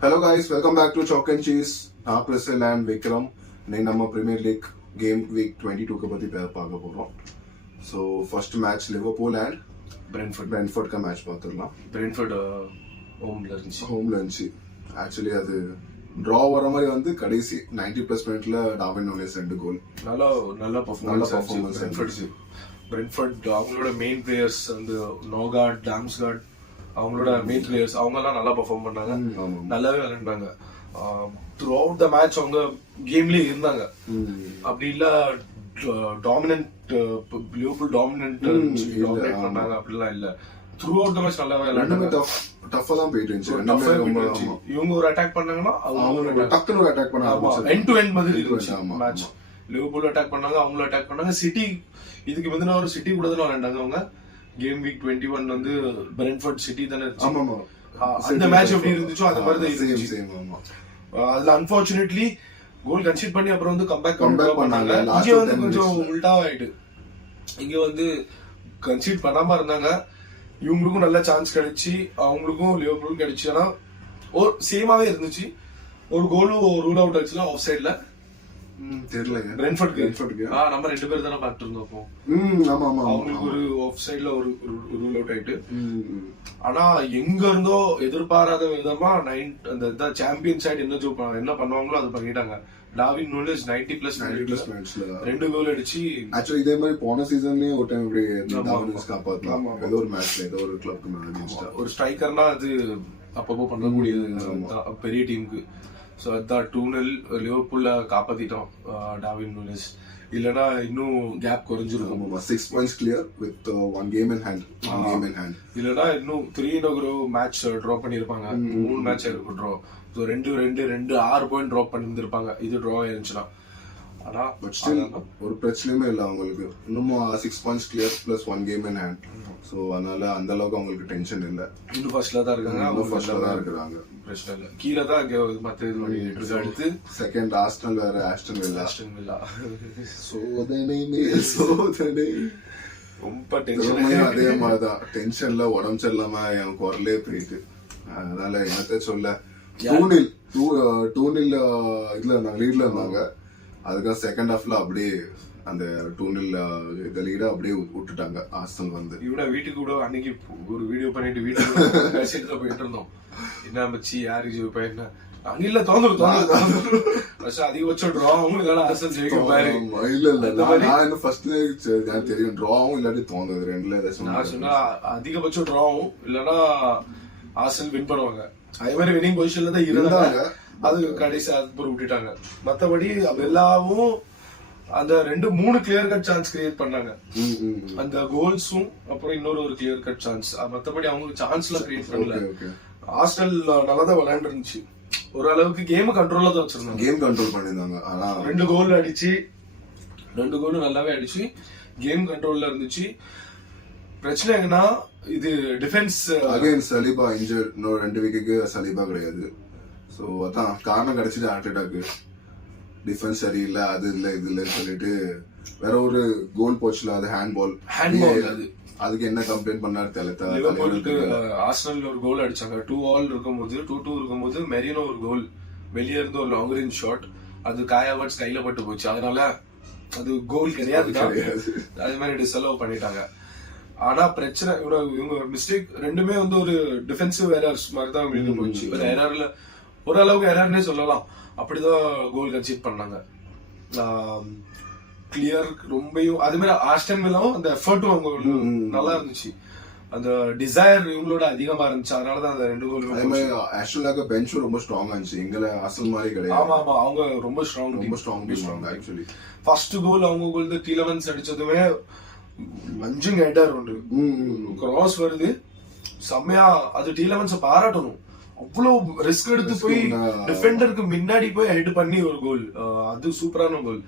Hello guys, welcome back to Chalk and Cheese. நான் பிரிசில் and Vikram. இன்னைக்கு நம்ம பிரீமியர் லீக் கேம் வீக் 22 பத்தி பார்க்க போறோம். So first match Liverpool and Brentford match பார்த்துடலாம். பிரென்ஃபோர்ட் ஹோம்ல இருந்துச்சு. ஆக்சுவலி அது டிரா வர மாதிரி வந்து கடைசி 90+ மினிட்ல டார்வின் நூனேஸ் 2 கோல். நல்ல பர்ஃபார்மன்ஸ் பிரென்ஃபோர்ட் அவங்களோட மெயின் பிளேயர்ஸ் வந்து நோகார்ட், டாம்ஸ்கார்ட் அவங்களோட மெயின் பிளேயர்ஸ் அவங்க எல்லாம் நல்லா பெர்ஃபார்ம் பண்ணாங்க, நல்லாவே விளையாண்டாங்க. த்ரூ அவுட் த மேட்ச் அவங்க கேம்லயே இருந்தாங்க. அப்படி இல்ல டாமினன்ட் லிவர்பூல் டாமினன்ட் பண்ணாங்க அப்படிலாம் இல்ல. த்ரூ அவுட் த மேட்ச் நல்லாவே விளையாண்டாங்க. டஃப்பா தான் போயிட்டு இருந்துச்சு. இவங்க ஒரு அட்டாக் பண்ணாங்கன்னா அவங்க டக்குனு ஒரு அட்டாக் பண்ணாங்க. எண்ட் டு எண்ட் மாதிரி இருந்துச்சு மேட்ச். லிவர்பூல் அட்டாக் பண்ணாங்க, அவங்களும் அட்டாக் பண்ணாங்க. சிட்டி இதுக்கு வந்து ஒரு சிட்டி கூட தான் விளையாண்டாங்க அவங்க. கேம் வீக் 21 வந்து பிரென்ஃபோர்ட் சிட்டி தானே இருந்துச்சு. அந்த மேட்ச் எப்படி இருந்துச்சோ அந்த மாதிரி தான் இருந்துச்சு. அதுல அன்பார்ச்சுனேட்லி கோல் கன்சிட் பண்ணி அப்புறம் வந்து கம்பேக் பண்ணாங்க. இங்க வந்து கொஞ்சம் உல்டாவாயிட்டு. இங்க வந்து கன்சிட் பண்ணாம இருந்தாங்க. இவங்களுக்கும் நல்ல சான்ஸ் கிடைச்சு அவங்களுக்கும் லிவர்பூல் கிடைச்சு. ஆனா ஒரு சேமாவே இருந்துச்சு. ஒரு கோலும் ரூல் அவுட் ஆச்சுல ஆஃப் சைட்ல. தெரியலங்க. பிரென்ஃபோர்ட்க்கு நம்ம 2 பேர் தானே பார்த்துட்டு இருந்தோம். அப்போ அவங்களுக்கு ஒரு ஆஃப் சைட்ல ஒரு ரூல் அவுட் ஆயிட்டு. ஆனா எங்க இருந்தோ எதிர்பாராத விதமா அந்த சாம்பியன் சைடு என்ன பண்ணுவாங்களோ அது பண்ணிட்டாங்க. டார்வின் நூனேஸ் 90+ மினிட்ஸ்ல 2 கோல் அடிச்சு. ஆக்சுவலி இதே மாதிரி போன சீசன்லயே ஒரு டைம் இப்படி டார்வின்ஸ் காப்பாத்தலாம். ஏதோ ஒரு மேட்ச்ல ஏதோ ஒரு கிளப்க்கு மேல ஒரு ஸ்ட்ரைக்கர்னா அது அப்பப்போ பண்ணக்கூடியது பெரிய டீமுக்கு. ஸோ அதான் 2-0 லிவர்பூல்ல காப்பாத்திட்டோம் டார்வின் நூனேஸ். இல்லனா இன்னும் gap குறைஞ்சிருக்கும். 6 points clear with 1 game in hand. இல்லனா இன்னும் 3 மேட்ச் டிரா பண்ணிருப்பாங்க. 3 மேட்ச் இருக்கு டிரா. ஸோ 2 6 பாயிண்ட் டிராப் பண்ணிருப்பாங்க இது டிரா ஆயிருந்துச்சுன்னா. ஆனா பட் ஸ்டில் ஒரு பிரச்சனையுமே இல்லை அவங்களுக்கு. இன்னமும் 6 points clear plus 1 game in hand. So அதனால அந்த அளவுக்கு அவங்களுக்கு டென்ஷன் இல்லை. இன்னும் ஃபர்ஸ்ட்ல தான் இருக்காங்க. இருக்கிறாங்க. பிரச்சனை இல்லை. கீழே தான் மற்ற இது அடுத்து செகண்ட் ஆஸ்டன் வேற ஆஸ்டன் வில்லா. சோதனை ரொம்ப டென்ஷன். அதே மாதிரிதான் டென்ஷன்ல உடம்பு சரியில்லாம என் குரலே போயிட்டு. அதனால என்னத்த சொல்ல 2-0 இதுல இருந்தாங்க, லீட்ல இருந்தாங்க. அதுக்காக செகண்ட் ஹாஃப்ல அப்படியே அந்த 2-0 லீட அப்படியே விட்டுட்டாங்க ஆஸ்டன் வந்து. இவட வீட்டுக்கு கூட அன்னைக்கு ஒரு வீடியோ பண்ணிட்டு வீட்டுக்கு பேசிட்டு போயிட்டு இருந்தோம். என்ன மச்சி யாரு ஜெயிப்பா என்ன அங்க இல்ல தோந்துரும் அதிகபட்சம் டிராவும் இல்ல ஆஸ்டன் ஜெயிக்க. இல்ல நான் ஃபர்ஸ்ட் தெரியும் டிராவும் இல்லாட்டி தோந்தது ரெண்டுல. நான் சொன்னா அதிகபட்சம் டிராவும் இல்லன்னா ஆஸ்டன் வின் பண்ணுவாங்க. அதே மாதிரி வினிங் பொசிஷன்ல தான் இருந்தாங்க. அது கடைசி அதுக்கப்புறம் விட்டுட்டாங்க. மத்தபடி எல்லாவும் அந்த 2-3 கிளியர் கட் சான்ஸ் கிரியேட் பண்ணாங்க. அந்த கோல்ஸும் அப்புறம் இன்னொரு கிளியர் கட் சான்ஸ். மத்தபடி அவங்க சான்ஸ்ல கிரியேட் பண்ணல. ஆஸ்டல் நல்லாதான் விளையாண்டு இருந்துச்சு. ஓரளவுக்கு கேம் கண்ட்ரோல்ல தான் வச்சிருந்தாங்க. கேம் கண்ட்ரோல் பண்ணிருந்தாங்க. ஆனா 2 கோல் அடிச்சு 2 கோல் நல்லாவே அடிச்சு கேம் கண்ட்ரோல்ல இருந்துச்சு. பிரச்சனை என்னன்னா இது டிஃபென்ஸ் அகைன் சலீபா இன்ஜர்ட். இன்னொரு 2 வீக்குக்கு சலீபா கிடையாது. ஸோ அதான் காரணம் கிடைச்சிட்டு ஹார்ட் அட்டாக்கு. டிஃபென்ஸ் சரியில்லை, அது இல்லை இது இல்லைன்னு சொல்லிட்டு வேற ஒரு கோல் போச்சுல, அது ஹேண்ட்பால். அதுக்கு என்ன கம்ப்ளைண்ட் பண்ணாரு தெரியல. ஆர்சனல் ஒரு கோல் அடிச்சாங்க. 2-2 இருக்கும்போது மெரினோ ஒரு கோல் வெளியே இருந்து ஒரு லாங் ரேஞ்ச் ஷாட். அது காயாவர்ட்ஸ் கையில பட்டு போச்சு. அதனால அது கோல் கிடையாது. அதே மாதிரி டிஸ்அலோவ் பண்ணிட்டாங்க. ஆனா பிரச்சனை இவங்க மிஸ்டேக் ரெண்டுமே வந்து ஒரு டிஃபென்சிவ் எரர்ஸ் மாதிரி தான் விழுந்து போச்சு. ஒரு எரர்ல ஓரளவுக்கு எரர்னே சொல்லலாம். அப்படிதான் கோல் கன்சீட் பண்ணாங்க. கிளியர் ரொம்பயும் அதே மாதிரி ஆஸ்டன் வில்லாவும் அந்த எஃபர்ட்டும் அவங்க நல்லா இருந்துச்சு. அந்த டிசைர் இவங்களோட அதிகமா இருந்துச்சு. அதனாலதான் அந்த 2 கோல். அதே மாதிரி ஆஸ்ட்ரேலியாக்கு பெஞ்சும் ரொம்ப ஸ்ட்ராங்கா இருந்துச்சு. எங்களை அசல் மாதிரி கிடையாது. ஆமா அவங்க ரொம்ப ஸ்ட்ராங். ஆக்சுவலி ஃபர்ஸ்ட் கோல் அவங்க கோல் டீலமன்ஸ் அடிச்சதுமே லஞ்சிங் ஹெடர் ஒன்று கிராஸ் வருது செம்மையா. அது டீலமன்ஸை பாராட்டணும். அவ்வளவு ரிஸ்க் எடுத்து போய் டிஃபெண்டருக்கு முன்னாடி போய் ஹெட் பண்ணி ஒரு கோல். அது சூப்பரான கோல்.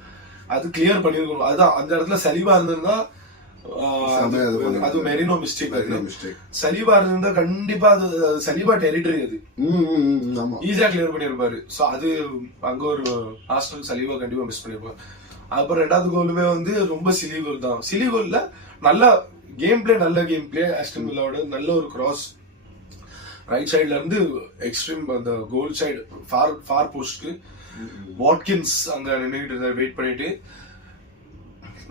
அது கிளியர் பண்ணிருக்கணும். அதுதான் அந்த இடத்துல சலீபா இருந்திருந்தா அது மெரினோ மிஸ்டேக். சலீபா இருந்தா கண்டிப்பா அது சலீபா டெரிட்டரி. அது ஈஸியா கிளியர் பண்ணிருப்பாரு. சோ அது அங்க ஒரு ஆஸ்டன் சலீபா கண்டிப்பா மிஸ் பண்ணிருப்பாரு. அப்புறம் 2வது கோலுமே வந்து ரொம்ப சிலி கோல் தான். சிலி கோல்ல நல்ல கேம் பிளே ஆஸ்டன் வில்லாவோட நல்ல ஒரு கிராஸ் ரைட் சைடுல இருந்து எக்ஸ்ட்ரீம் அந்த கோல் சைடு ஃபார் போஸ்ட்க்கு வாட்கின்ஸ் அங்க நின்னுட்டு வெயிட் பண்ணிட்டு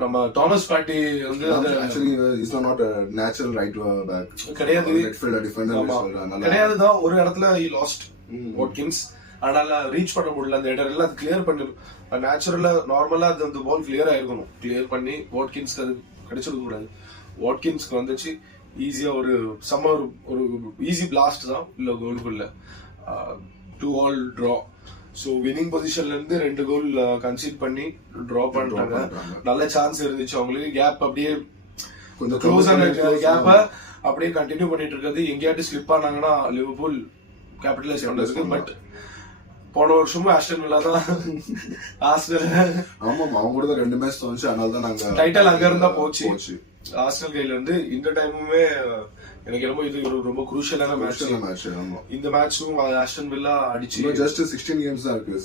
நம்ம தாமஸ் பார்ட்டி வந்து actually is not natural right back கிடையாது, மிட்ஃபீல்டர் டிஃபெண்டர் சொல்றாங்க கிடையாது தான். ஒரு இடத்துல he lost வாட்கின்ஸ், அதனால ரீச் பண்ண முடியல அந்த இடம் எல்லாம் கிளியர் பண்ணி நேச்சுரலா நார்மலா அது அந்த பால் கிளியர் ஆயிருக்கணும். கிளியர் பண்ணி வாட்கின்ஸ்க்கு அது கிடைச்சிருக்க கூடாது. வாட்கின்ஸ்க்கு வந்துச்சு ஈஸியா ஒரு சம்ம ஒரு ஈஸி பிளாஸ்ட் தான் இல்ல கோலுக்குள்ள 2-all டிரா. ஸோ வினிங் பொசிஷன்ல இருந்து 2 கோல் கன்சீட் பண்ணி டிரா பண்ணிட்டாங்க. நல்ல சான்ஸ் இருந்துச்சு அவங்களுக்கு. கேப் அப்படியே கொஞ்சம் க்ளோஸ் ஆன கேப்ப அப்படியே கண்டினியூ பண்ணிட்டு இருக்கிறது. எங்கேயாட்டு ஸ்லிப் ஆனாங்கன்னா லிவர்பூல் கேபிட்டலைஸ் பண்றதுக்கு. பட் போன வருஷமும் ஆஸ்டன் வில்லா தான் ஆஸ்டன் ஆமா அவங்க கூட தான் 2 மேட்ச் தோணுச்சு. அதனால தான் நாங்க டைட்டில் அங்க இருந்தா போச்சு ஆஸ்டன் கையில இருந்து. இந்த டைமுமே எனக்கு என்னமோ இது ஒரு ரொம்ப குரூஷியலான மேட்ச். இந்த மேட்சும் ஆஸ்டன் வில்லா அடிச்சு ஜஸ்ட் 16 கேம்ஸ் தான் இருக்கு.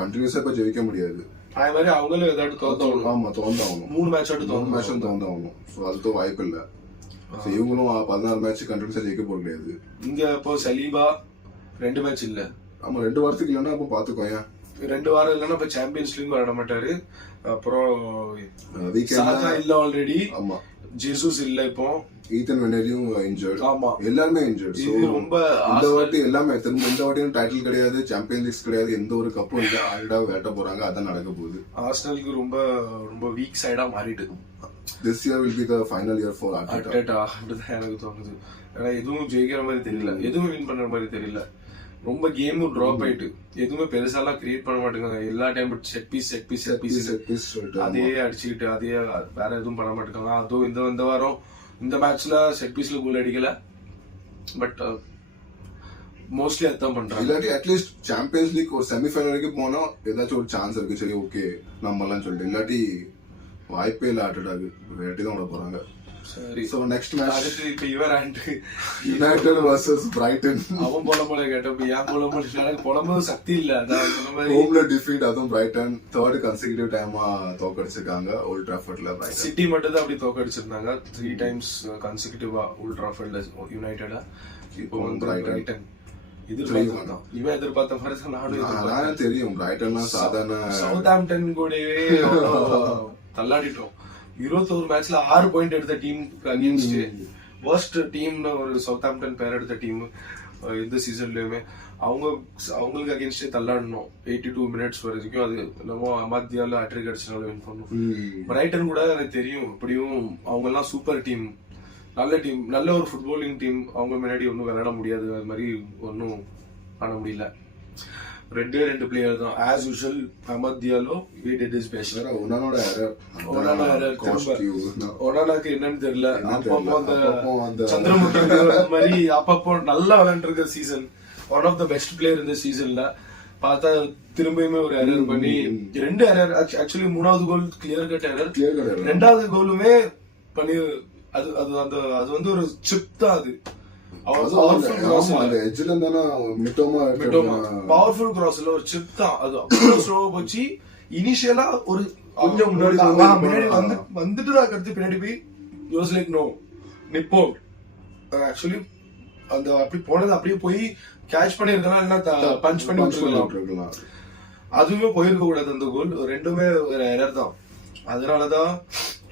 கண்டினியூஸா இப்ப ஜெயிக்க முடியாது. அதே மாதிரி அவங்களும் ஏதாட்டு தோத்தாகணும். ஆமா தோந்தாகணும். 3 மேட்ச் ஆட்டு 3 மேட்சும் தோந்தாகணும். ஸோ அதுக்கு வாய்ப்பு இல்லை. இவங்களும் 16 மேட்ச் கண்டினியூஸா ஜெயிக்க போக முடியாது. இங்க இப்போ சலீபா 2 மேட்ச் இல்ல. ஆமா 2 வாரத்துக்கு இல்லைன்னா அப்ப பாத்துக்கோங்க. 2 வாரம் இல்லைன்னா இப்ப சாம்பியன்ஸ் லீக் விளையாட மாட்டாரு. அப்புறம் சாகா இல்ல ஆல்ரெடி. ஆமா ஜெசூஸ் இல்ல. இப்போ ஈத்தன் வெனரியும் இன்ஜர்ட். ஆமா எல்லாருமே இன்ஜர்ட். இது ரொம்ப இந்த வாட்டி எல்லாமே திரும்ப இந்த வாட்டியும் டைட்டில் கிடையாது, சாம்பியன் லீக்ஸ் கிடையாது, எந்த ஒரு கப்பும் இல்ல. ஆல்ரெடா வேட்ட போறாங்க. அதான் நடக்க போகுது. ஆர்சனலுக்கு ரொம்ப ரொம்ப வீக் சைடா மாறிட்டு. This year will be the final year for Arteta. எனக்கு தோணுது. ஏன்னா எதுவும் ஜெயிக்கிற மாதிரி தெரியல, எதுவும் வின் பண்ற மாதிரி தெரியல. ரொம்ப கேமும் டிராப் ஆயிட்டு எதுவுமே பெருசாலாம் கிரியேட் பண்ண மாட்டேங்காங்க. எல்லா டைம் செட் பீஸ் அதே அடிச்சுக்கிட்டு அதே வேற எதுவும் பண்ண மாட்டேங்காங்க. அதுவும் இந்த வாரம் இந்த மேட்ச்ல செட் பீஸ்ல கோல் அடிக்கல. பட் மோஸ்ட்லி அதான் பண்றாங்க. இல்லாட்டி அட்லீஸ்ட் சாம்பியன்ஸ் லீக் ஒரு செமிஃபைனல் வரைக்கும் போனா ஏதாச்சும் ஒரு சான்ஸ் இருக்கு. சரி ஓகே நம்மலாம் சொல்லிட்டு. இல்லாட்டி வாய்ப்பே இல்ல. ஆர்டெட்டாக்கு வேட்டி தான் விட போறாங்க. சரி சோ நெக்ஸ்ட் மேட்ச் அடுத்து இப்ப இவர் யுனைட்டட் வர்சஸ் பிரைட்டன். அவன் போல கேட்டப்ப ஏன் போலம்போது சக்தி இல்ல. அதான் சொன்ன மாதிரி ஹோம்ல டிஃபீட். அதுவும் பிரைட்டன் 3rd கன்சிக்யூட்டிவ் டைமா தோக்கடிச்சிருக்காங்க ஓல்ட் ட்ராஃபர்ட்ல. சிட்டி மட்டும் தான் அப்படி தோக்கடிச்சிருந்தாங்க 3 times கன்சிக்யூட்டிவா ஓல்ட் ட்ராஃபர்ட்ல யுனைட்டட். இப்போ வந்து பிரைட்டன் இவன் எதிர்பார்த்த மாதிரி நானும் தெரியும். பிரைட்டன் சாதாரண சவுத்ஹாம்ப்டன் கூடவே தள்ளாடிட்டோம். 21 மேட்ச்ல 6 பாயிண்ட் எடுத்த டீம் அகேன்ஸ்ட் வர்ஸ்ட் டீம்னு ஒரு சவுத்ஹாம்ப்டன் பேர் எடுத்த டீம் இந்த சீசன்லயுமே அவங்களுக்கு அகேன்ஸ்டே தள்ளாடணும். 82 மினிட்ஸ் வரைக்கும். அது நம்ம அமாத்தியால ஹேட்ரிக் அடிச்சனால வின் பண்ணோம். பிரைட்டன் கூட எனக்கு தெரியும் எப்படியும் அவங்க எல்லாம் சூப்பர் டீம், நல்ல டீம், நல்ல ஒரு ஃபுட்பாலிங் டீம். அவங்க முன்னாடி ஒன்றும் விளையாட முடியாது. அது மாதிரி ஒன்றும் பண்ண முடியல. 2 பிளேயர் தான் as usual. Amad Diallo he did his best. ஒனானாக்கு என்னன்னு தெரியல. அப்பப்போ அந்த சந்திரமுகி மாதிரி அப்பப்போ நல்லா விளையாண்டு இருக்க season. One of the best player இந்த சீசன்ல பார்த்தா திரும்பியுமே ஒரு எரர் பண்ணி 2 எரர். ஆக்சுவலி 3வது கோல் கிளியர் கட் எரர். 2வது கோலுமே பண்ணி அது வந்து ஒரு சிப் தான். அது பவர்ஃபுல் கிராஸ்ல ஒரு சிப் தான். அது ஸ்லோவா போச்சு. இனிஷியலா ஒரு கொஞ்சம் முன்னாடி வந்துட்டு அடுத்து பின்னாடி போய் யோசிக் நோ நிப்போ. ஆக்சுவலி அந்த அப்படி போனது அப்படியே போய் கேட்ச் பண்ணிருக்கலாம், இல்லைன்னா பஞ்ச் பண்ணி விட்டுருக்கலாம். அதுவுமே போயிருக்க கூடாது. அந்த கோல் 2மே ஒரு எரர் தான். அதனாலதான்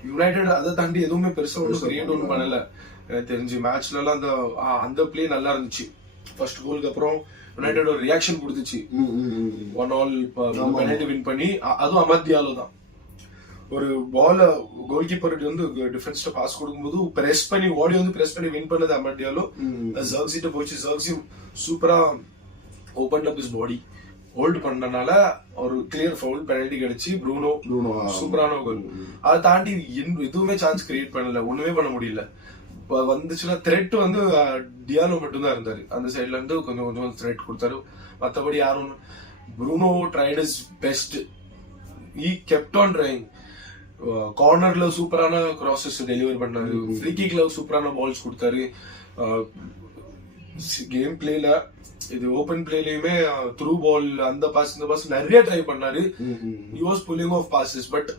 யுனைடெட் அதை தாண்டி எதுவுமே பெருசா ஒன்றும் கிரியேட் ஒன்றும் பண்ணல. எனக்கு தெரிஞ்சு மேட்ச்ல எல்லாம் அந்த பிளே நல்லா இருந்துச்சு. ஃபர்ஸ்ட் கோலுக்கு அப்புறம் யுனைடெட் ஒரு ரியாக்ஷன் கொடுத்துச்சு. 1-all பெனல்டி வின் பண்ணி. அதுவும் அமத்தியாலோ தான் ஒரு பால் கோல் கீப்பர் வந்து டிஃபென்ஸ்ல பாஸ் கொடுக்கும்போது பிரஸ் பண்ணி ஓடி வந்து பிரஸ் பண்ணி வின் பண்ணது அமத்தியாலோ. ஜர்க்ஸிட்ட போச்சு. ஜர்க்ஸி சூப்பரா open up is body hold பண்ணனால ஒரு கிளியர் ஃபவுல் பெனல்டி கிடைச்சு. ப்ரூனோ சூப்பரான கோல். அதை தாண்டி எதுவுமே சான்ஸ் கிரியேட் பண்ணல, ஒண்ணுமே பண்ண முடியல. வந்துச்சுன்னா த்ரெட் வந்து டியாலோ மட்டும் தான் இருந்தாரு. அந்த சைட்ல இருந்து கொஞ்சம் த்ரெட் கொடுத்தாரு. மற்றபடி யாரும் Bruno tried is best. he kept on trying. கார்னர்ல சூப்பரான கிராசஸ் டெலிவர் பண்ணாரு. ஃப்ரீ கிக்ல சூப்பரான பால்ஸ் கொடுத்தாரு. கேம் பிளேல இது ஓபன் பிளேலயுமே த்ரூ பால் அந்த பாஸ் இந்த பாஸ் நிறைய ட்ரை பண்ணாரு. he was pulling off passes. But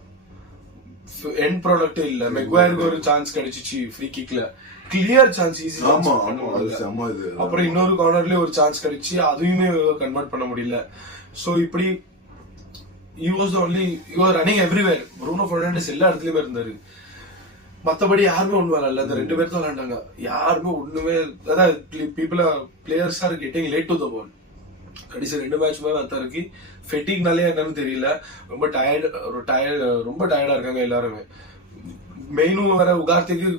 end product இல்ல. மெக்வயருக்கு ஒரு சான்ஸ் கிடைச்சிச்சு ஃப்ரீ கிக்ல, கிளியர் சான்ஸ், ஈஸி. அப்புறம் இன்னொரு கார்னர்லயே ஒரு சான்ஸ் கிடைச்சு, அதையுமே கன்வெர்ட் பண்ண முடியல. சோ இப்படி he was running everywhere. Bruno Fernandes எல்லா இடத்துலயுமே இருந்தாரு. மத்தபடி யாருமே ஒண்ணு வரல. அந்த 2 பேர் தான் விளையாண்டாங்க. யாருமே ஒண்ணுமே, அதாவது players are getting late to the ball. கடைசி 2 மேட்ச்மே அத்தருக்கு ஃபெட்டிக்னாலே என்னன்னு தெரியல, ரொம்ப டயர்டா இருக்காங்க எல்லாருமே. மெயினும் வர உகார்த்திக்கு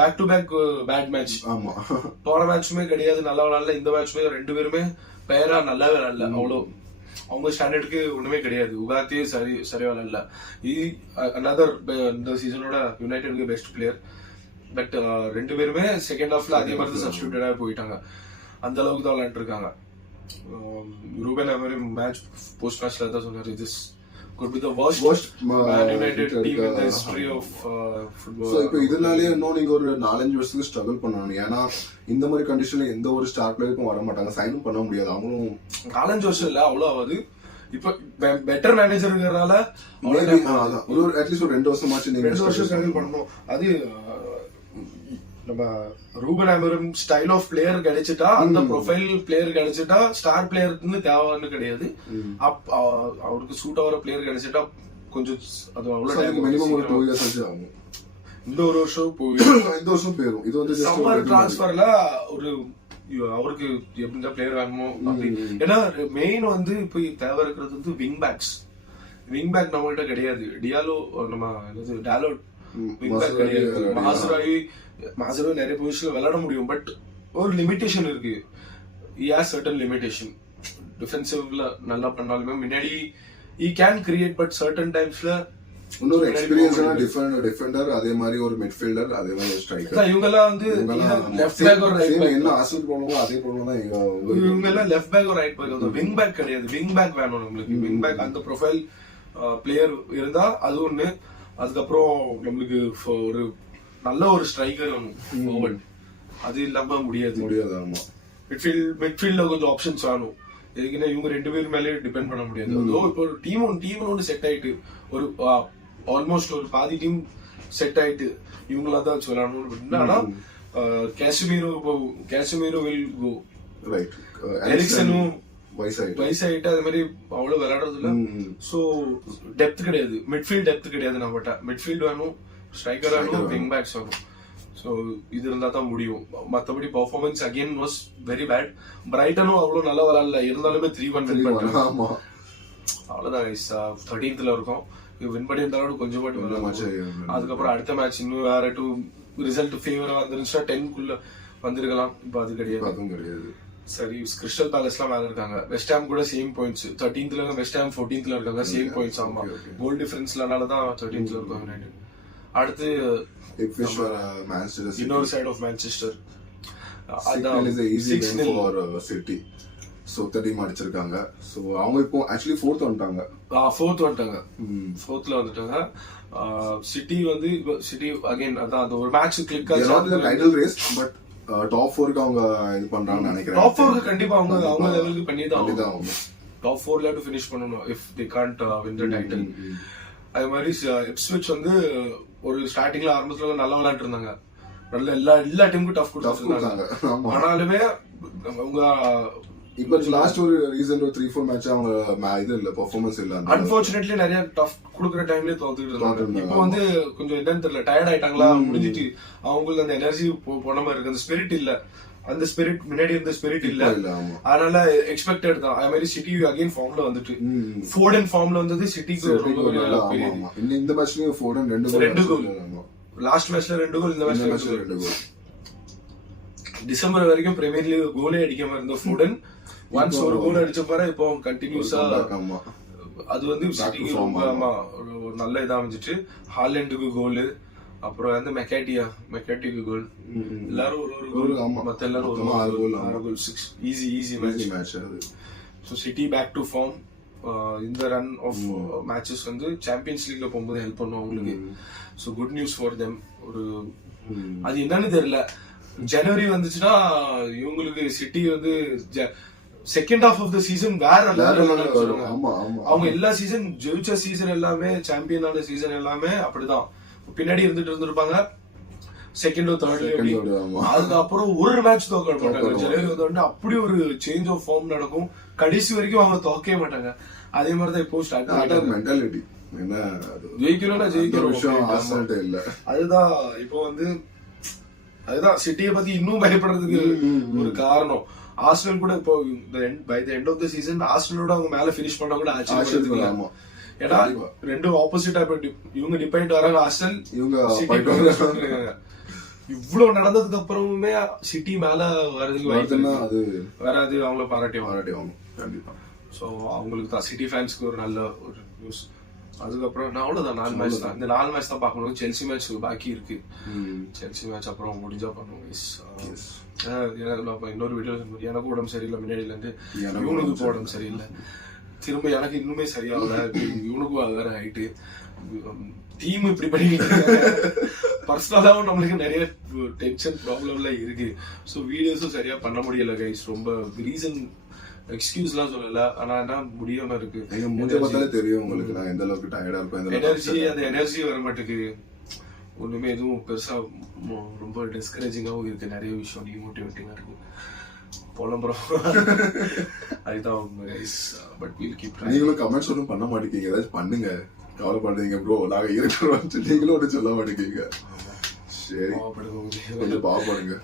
back to back bad match. போன மேட்சுமே கிடையாது நல்லா விளையாடல, இந்த மேட்சுமே 2 பேருமே பேரா நல்லாவே விளையாடல. அவ்வளோ அவங்க ஸ்டாண்டர்டுக்கு ஒண்ணுமே கிடையாது. உகார்த்தியே சரியா விளையாடல. அனதர் இந்த சீசனோட யுனைடெட்க்கு பெஸ்ட் பிளேயர். பட் 2 பேருமே செகண்ட் ஹாஃப்ல அதே மாதிரி சப்ஸ்டிடியூட்டடா போயிட்டாங்க. அந்த அளவுக்கு தான் விளையாண்டு இருக்காங்க. ரூபன் அமரிம் மேட்ச் போஸ்ட் மேட்ச்ல தான் சொன்னாரு, this could be the worst Man United team in the history of football. So இப்போ இதனாலே இன்னும் நீங்க ஒரு 4-5 வருஷத்துக்கு ஸ்ட்ரகிள் பண்ணணும். ஏன்னா இந்த மாதிரி கண்டிஷன்ல எந்த ஒரு ஸ்டார் பிளேயருக்கும் வர மாட்டாங்க, சைனும் பண்ண முடியாது. அவங்களும் 4-5 வருஷம் இல்ல, அவ்வளவு ஆகாது. இப்ப பெட்டர் மேனேஜர் இருக்கிறதுனால ஒரு அட்லீஸ்ட் ஒரு 2 வருஷமாச்சு நீங்க 2 வருஷம் ஸ்ட்ரகிள் பண்ணணும். அது நம்ம ரூபன் அமரிம் ஸ்டைல் ஆஃப் பிளேயர் கிடைச்சிட்டா, அந்த ப்ரொஃபைல் பிளேயர் கிடைச்சிட்டா, ஸ்டார் பிளேயர்னு தேவைன்னு கிடையாது. அவருக்கு சூட் ஆகிற பிளேயர் கிடைச்சிட்டா கொஞ்சம் அது அவ்வளவு மினிமம் ஒரு 2 இயர்ஸ் ஆகும். இந்த ஒரு வருஷம் போயிடும். இது வந்து சம்மர் டிரான்ஸ்ஃபர்ல ஒரு அவருக்கு எப்படி பிளேயர் வேணுமோ அப்படி. ஏன்னா மெயின் வந்து இப்ப தேவை இருக்கிறது வந்து விங் பேக்ஸ். விங் பேக் நம்ம கிட்ட கிடையாது. டியாலோ நம்ம டாலோ விங் பேக் கிடையாது. மாசராய் நிறைய பொசிஷன்ல விளையாட முடியும், பட் ஒரு லிமிடேஷன் இருக்கு. Certain limitation. டிஃபென்சிவ்ல நல்லா பண்ணாலுமே முன்னாடி he can create, but certain timesல இன்னொரு எக்ஸ்பீரியன்ஸான டிஃபெண்டர், அதே மாதிரி ஒரு மிட்ஃபீல்டர், அதே மாதிரி ஒரு ஸ்ட்ரைக்கர். இவங்க எல்லாம் வந்து லெஃப்ட் பேக் ஒரு ரைட் பேக். என்ன ஆர்சனல் போனவங்க அதே ப்ராப்ளம் தான் இவங்க எல்லாம் லெஃப்ட் பேக் ஒரு ரைட் பேக். விங் பேக் கிடையாது. விங் பேக் வேணும் நம்மளுக்கு. விங் பேக் அந்த ப்ரொஃபைல் பிளேயர் இருந்தா அது ஒண்ணு. அதுக்கப்புறம் நம்மளுக்கு ஒரு நல்ல ஒரு ஸ்ட்ரைக்கர் வேணும். அது இல்லாம முடியாது. ஆமா. மிட்ஃபீல்ட்ல கொஞ்சம் ஆப்ஷன்ஸ் வேணும். எதுக்குன்னா இவங்க 2 பேர் மேலே டிபெண்ட் பண்ண முடியாது. இப்போ ஒரு டீம் ஒன்று செட் ஆயிட்டு, ஒரு ஆல்மோஸ்ட் ஒரு பாதி டீம் செட் ஆயிட்டு இவங்களா தான் வச்சு விளையாடணும். ஆனா கேசமீரோ வில் கோ, ரைட். எரிக்சனும் வயசாயிட்டு அது மாதிரி அவ்வளவு விளையாடுறது இல்ல. சோ டெப்த் கிடையாது, மிட்ஃபீல்ட் டெப்த் கிடையாது. நம்மகிட்ட மிட்ஃபீல்ட் வேணும், ஸ்ட்ரைக்கர் வேணும், விங் பேக்ஸ் வேணும். சோ இது இருந்தா தான் முடியும். மத்தபடி performance again was very bad. பிரைட்டனும் அவ்வளவு நல்லா விளையாடல, இருந்தாலுமே 3-1 வின் பண்ணாங்க. அவ்வளவுதான் கைஸ். 13th இருக்கும். வின் பண்ணி இருந்தாலும் கொஞ்சம் அதுக்கப்புறம் அடுத்த மேட்ச் இன்னும் வேற ரிசல்ட் ஃபேவரா வந்துருந்துச்சுன்னா 10க்குள்ள வந்திருக்கலாம். இப்ப அது கிடையாது. சரி, கிறிஸ்டல் பேலஸ்லாம் மேல இருக்காங்க. வெஸ்ட் ஹாம் கூட சேம் பாயிண்ட்ஸ். 13th இருக்காங்க. வெஸ்ட் ஹாம் 14th இருக்காங்க. Same points. ஆமா, கோல் டிஃபரன்ஸ்லனாலதான் 13th இருக்கும் யுனைடெட். அடுத்து இன்னொரு side of Manchester. City so 13 அடிச்சிருக்காங்க. சோ அவங்க இப்போ ஆக்சுவலி 4th வந்துட்டாங்க. 4th வந்துட்டாங்க. சிட்டி வந்து சிட்டி அகைன் அதான் அந்த ஒரு மேட்ச் கிளிக் ஆச்சு. டைட்டில் ரேஸ், பட் டாப் 4க்கு அவங்க இது பண்றாங்கன்னு நினைக்கிறேன். டாப் 4க்கு கண்டிப்பா அவங்க லெவலுக்கு பண்ணி தான் ஆகும். டாப் 4ல டு ஃபினிஷ் பண்ணனும் if they can't win the title. அது மாதிரி இப்ஸ்விச் வந்து ஒரு ஸ்டார்டிங்ல ஆரம்பத்துல நல்லா விளையாண்டு இருந்தாங்க. நல்ல எல்லா டீமுக்கும் டஃப் கொடுத்தாங்க. ஆனாலுமே அவங்க இப்ப லாஸ்ட் ஒரு ரீசன்ட் 3-4 மேட்ச் அவங்க இது இல்ல, பெர்ஃபார்மன்ஸ் இல்ல. அன்ஃபார்ச்சுனேட்லி நிறைய டஃப் குடுக்குற டைம்லயே தோத்துட்டு இருந்தாங்க. இப்போ வந்து கொஞ்சம் என்னன்னு தெரியல, டயர்ட் ஆயிட்டாங்களா, முடிஞ்சிட்டு அவங்களுக்கு அந்த எனர்ஜி போன மாதிரி இருக்கு. அந்த ஸ்பிரிட் இல்ல. அந்த ஸ்பிரிட் முன்னாடி இருந்த ஸ்பிரிட் இல்ல. அதனால எக்ஸ்பெக்டட் தான். அதே மாதிரி சிட்டி அகைன் ஃபார்ம்ல வந்துட்டு ஃபோர்டன் ஃபார்ம்ல வந்தது. சிட்டிக்கு இந்த மேட்ச்லயும் ஃபோர்டன் 2 கோல். லாஸ்ட் மேட்ச்ல 2 கோல், இந்த மேட்ச்ல 2 கோல். டிசம்பர் வரைக்கும் பிரீமியர் லீக் கோலே அடிக்காம இருந்த ஃபோர்டன் ஒன்ஸ் ஒரு கோல் அடிச்ச பாரு இப்போ கண்டினியூஸா. அது வந்து சிட்டிக்கு ரொம்ப ஒரு நல்ல இதா அமைஞ்சிட்டு. ஹாலண்டுக்கு கோல், அப்புறம் வந்து மெக்காட்டிக்கு கோல். எல்லாரும் ஒரு கோல். மத்த எல்லாரும் ஒரு 6 goal. 6 easy match. So City back to form. இந்த ரன் ஆஃப் மேட்சஸ் வந்து சாம்பியன்ஸ் லீக்ல போகும்போது ஹெல்ப் பண்ணும் அவங்களுக்கு. So good news for them. ஒரு அது என்னன்னு தெரியல, ஜனவரி வந்துச்சுன்னா இவங்களுக்கு சிட்டி வந்து second half of the season வேற level சொல்லுங்க. ஆமா ஆமா அவங்க எல்லா சீசன் ஜெயிச்ச சீசன் எல்லாமே சாம்பியன் ஆன சீசன் எல்லாமே அப்படிதான் பின்னாடி இருந்திருப்பாங்க செகண்டோ தேர்ட். ஆமா அதுக்கப்புறம் ஒரு மேட்ச் தோக்க மாட்டாங்க. ஜனவரி வந்து அப்படி ஒரு சேஞ்ச் ஆஃப் ஃபார்ம் நடக்கும். கடைசி வரைக்கும் அவங்க தோக்கவே மாட்டாங்க. அதே மாதிரிதான் இப்போ ஸ்டார்ட் மென்டாலிட்டி என்ன ஜெயிக்கணும்னா ஜெயிக்கிறோம் இல்ல. அதுதான் இப்போ வந்து அதுதான் சிட்டியை பத்தி இன்னும் பயப்படுறதுக்கு ஒரு காரணம். ஆர்சனல் கூட இப்போ by the end of the season ஆர்சனலோட அவங்க மேல ஃபினிஷ் பண்ணா கூட ஆச்சரியப்படுறதுக்கு. ஏன்னா ரெண்டும் ஆப்போசிட்டா இவங்க டிபெண்ட் வராங்க. ஆர்சனல் இவங்க இவ்வளவு நடந்ததுக்கு அப்புறமுமே சிட்டி மேல வர்றதுக்கு வராது. அவங்கள பாராட்டிவாங்க கண்டிப்பா. சோ அவங்களுக்கு தான் சிட்டி ஃபேன்ஸ்க்கு ஒரு நல்ல ஒரு நியூஸ். அதுக்கப்புறம் நான் அவ்வளவுதான் 4 மேட்ச் தான். இந்த 4 மேட்ச் தான் பார்க்கணும். செல்சி மேட்ச் பாக்கி இருக்கு. செல்சி மேட்ச் அப்புறம் முடிஞ்சா பண்ணுவோம். இன்னொரு வீடியோ எனக்கு உடம்பு சரியில்லை. முன்னாடில இருந்து இவனுக்கு உடம்பு சரியில்லை. திரும்ப எனக்கு இன்னுமே சரியாகல. இவனுக்கும் வேற ஆயிட்டு டீம் இப்படி பண்ணிட்டு பர்சனலாவும் நம்மளுக்கு நிறைய டென்ஷன் ப்ராப்ளம்லாம் இருக்கு. ஸோ வீடியோஸும் சரியா பண்ண முடியல கைஸ். ரொம்ப ரீசன் எக்ஸ்கியூஸ்லாம் சொல்லல. ஆனா என்ன முடியாம இருக்கு. தெரியும் உங்களுக்கு நான் எந்த அளவுக்கு டயர்டா இருப்பேன். அந்த எனர்ஜி வர மாட்டேங்குது. ஒண்ணுமே எதுவும் பெருசா ரொம்ப டிஸ்கரேஜிங்காவும் இருக்கு. நிறைய விஷயம் டிமோட்டிவேட்டிங்கா இருக்கு. புலம்புறோம். அதுதான் பட் வீல் கீப். நீங்களும் கமெண்ட்ஸ் ஒன்றும் பண்ண மாட்டேங்க. ஏதாச்சும் பண்ணுங்க. கவலைப்படுறீங்க ப்ரோ நாங்க இருக்கிறோம். நீங்களும் ஒன்றும் சொல்ல மாட்டேங்க. சரி கொஞ்சம் பாவப்படுங்க.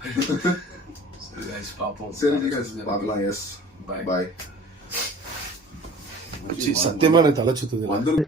சரி பார்க்கலாம். Yes bye. சத்தியமா எனக்கு தலை சுத்துது. வந்துரு.